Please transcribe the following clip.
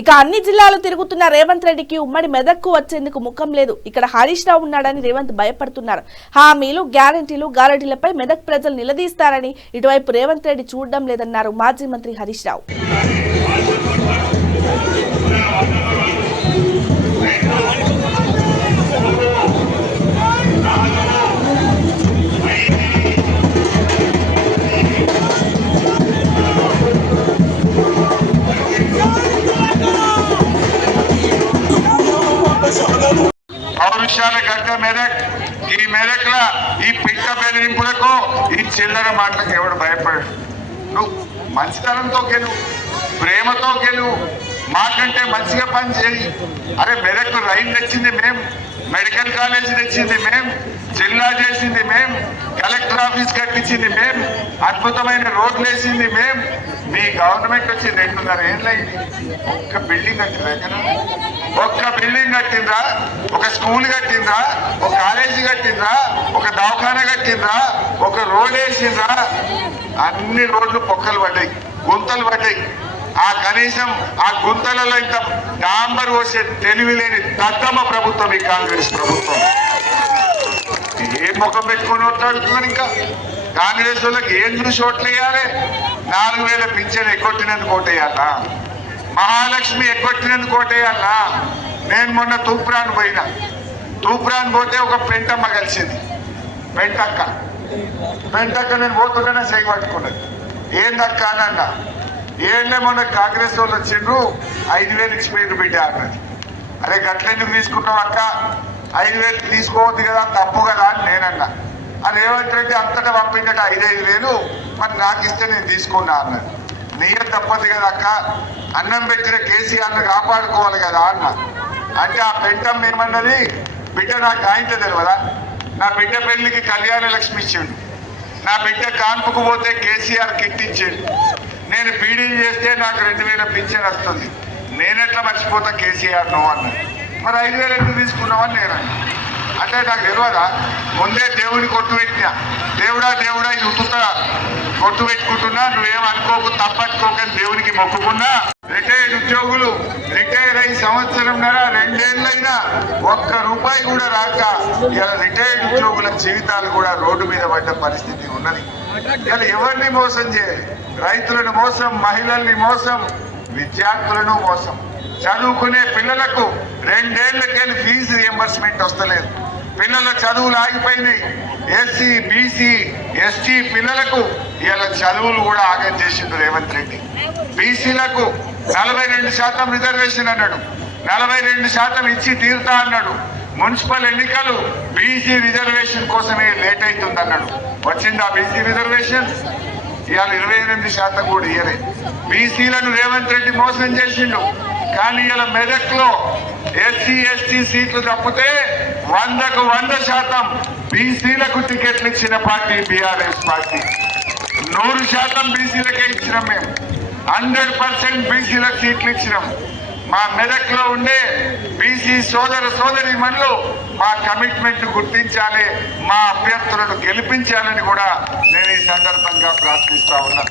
ఇక అన్ని జిల్లాలు తిరుగుతున్న రేవంత్ రెడ్డికి ఉమ్మడి మెదక్కు వచ్చేందుకు ముఖం లేదు. ఇక్కడ హరీష్ రావు ఉన్నాడని రేవంత్ భయపడుతున్నారు. హామీలు గ్యారంటీలు గ్యారంటీలపై మెదక్ ప్రజలు నిలదీస్తారని ఇటువైపు రేవంత్ రెడ్డి చూడడం లేదన్నారు మాజీ మంత్రి హరీష్ రావు. గడ్డ మెదక్, ఈ మెదక్ల ఈ పిట్ట బెదిరింపులకు ఈ చిల్లర మాటలకు ఎవడు భయపడు. నువ్వు మంచితనంతో గెలువు, ప్రేమతో గెలువు, మాకంటే మంచిగా పని చేయి. అరే మెదక్ రైలు తెచ్చింది మేం, మెడికల్ కాలేజీ తెచ్చింది మేం, జిల్లా చేసింది మేం, కలెక్టర్ ఆఫీస్ కట్టించింది మేం, అద్భుతమైన రోడ్లు వేసింది మేం. మీ గవర్నమెంట్ వచ్చి 2.5 ఏళ్ళైంది. ఒక్క బిల్డింగ్ కట్టిందా? ఒక్క బిల్డింగ్ కట్టిందా? ఒక స్కూల్ కట్టిందా? ఒక కాలేజీ కట్టిందా? ఒక దవాఖానా కట్టిందా? ఒక రోడ్ వేసిందా? అన్ని రోడ్లు పొక్కలు పడ్డాయి, గుంతలు పడ్డాయి. ఆ కనీసం ఆ గుంతలలో ఇంత డాంబర్ పోసే తెలివి లేని దద్దమ్మ ప్రభుత్వం ఈ కాంగ్రెస్ ప్రభుత్వం. ఏం ముఖం పెట్టుకుని ఓట్లాడుతున్నారు? ఇంకా కాంగ్రెస్ వాళ్ళకి ఏం చూసి ఓట్లు వేయాలి? 4,000 పింఛన్ ఎగ్గొట్టినందుకు ఓటేయాలా? మహాలక్ష్మి ఎగ్గొట్టినందుకు ఓటేయాలా? నేను మొన్న తూప్రాన్ పోయినా, తూప్రాన్ పోతే ఒక పెంటమ్మ కలిసింది. పెంటక్క నేను పోతుంటేనే చేయి పట్టుకున్నది. ఏందక్క అని అన్నా. ఏళ్ళే మొన్న కాంగ్రెస్ వాళ్ళు వచ్చిండ్రు, 5,000 ఇచ్చిపోయిండ్రు బిడ్డ అన్నది. అరే గట్లెందుకు తీసుకున్నావు అక్క? 5,000 తీసుకోవద్దు కదా, తప్పు కదా అని నేనన్నా. అది ఏమంటే అంతటా పంపించట 5,000 మరి నాకు ఇస్తే నేను తీసుకున్నా అన్నది. నీయ తప్పదు కదా అక్క, అన్నం పెట్టిన కేసీఆర్ని కాపాడుకోవాలి కదా అన్న. అంటే ఆ పెంటమ్మ ఏమన్నది, బిడ్డ నాకు ఆయనతో తెలియదా? నా బిడ్డ పెళ్లికి కళ్యాణ లక్ష్మి ఇచ్చిండు, నా బిడ్డ కాన్పుకు పోతే కేసీఆర్ కిట్ ఇచ్చిండు, నేను బీడీ చేస్తే నాకు 2,000 పింఛన్ వస్తుంది, నేనెట్లా మర్చిపోతా కేసీఆర్ నువ్వు అన్నది. మరి 5,000 ఎందుకు తీసుకున్నావని నేను అంటే నాకు తెలియదా? ముందే దేవుని కొట్టు పెట్టినా, దేవుడా దేవుడా ఇది ఉత్తుతా కొట్టు పెట్టుకుంటున్నా, నువ్వేమనుకోకు తప్పట్టుకోకని దేవునికి మొక్కుకున్నా. రిటైర్డ్ ఉద్యోగులు రిటైర్ అయ్యి 1.5 సంవత్సరంన్నర 2 ఏళ్ళైనా ఒక్క రూపాయి కూడా రాక ఇలా రిటైర్డ్ ఉద్యోగుల జీవితాలు కూడా రోడ్డు మీద పడ్డ పరిస్థితి ఉన్నది. ఇలా ఎవరిని మోసం చేయాలి? రైతులను మోసం, మహిళల్ని మోసం, విద్యార్థులను మోసం. చదువుకునే పిల్లలకు 2 ఏళ్లకెళ్ళి ఫీజు రియంబర్స్మెంట్ వస్తలేదు. పిల్లల చదువులు ఆగిపోయినాయి. ఎస్సీ, బీసీ, ఎస్టీ పిల్లలకు ఇలా చదువులు కూడా ఆగం చేసిండు రేవంత్ రెడ్డి. బీసీలకు 42% రిజర్వేషన్ అన్నాడు, 42% ఇచ్చి తీరుతా అన్నాడు. మున్సిపల్ ఎన్నికలు బీసీ రిజర్వేషన్ కోసమే లేట్ అవుతుంది అన్నాడు. వచ్చిందా బీసీ రిజర్వేషన్? ఇవాళ 28% కూడా ఇయ్యలే. బీసీలను రేవంత్ రెడ్డి మోసం చేసిండు. కానీ ఇలా మెదక్ లో ఎస్సీ, ఎస్టీ సీట్లు తప్పితే 100కు 100% బీసీలకు టికెట్లు ఇచ్చిన పార్టీ బీఆర్ఎస్ పార్టీ. 100% బీసీలకే ఇచ్చినాం మేము, 100% బీసీలకు సీట్లు ఇచ్చినాం. మా మెదక్ లో ఉండే బీసీ సోదరీమణులు మా కమిట్మెంట్ గుర్తించాలి, మా అభ్యర్థులను గెలిపించాలని కూడా నేను ఈ సందర్భంగా ప్రార్థిస్తా ఉన్నా.